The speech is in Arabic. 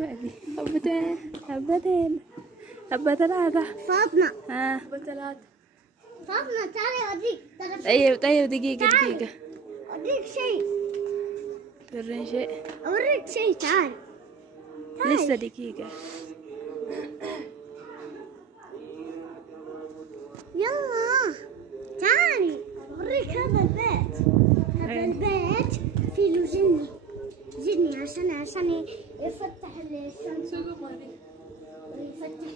بعدي حبتين حبتين حبة ثلاثة. فاطمة حبة ثلاثة. فاطمة تعالي أوريك. طيب دقيقة. أوريك شيء. تورين شيء. أوريك شيء تعالي. لسه دقيقة. يلا تعالي أوريك هذا البيت. هذا البيت فيه له جني عشان يفتح الشمس ويفتح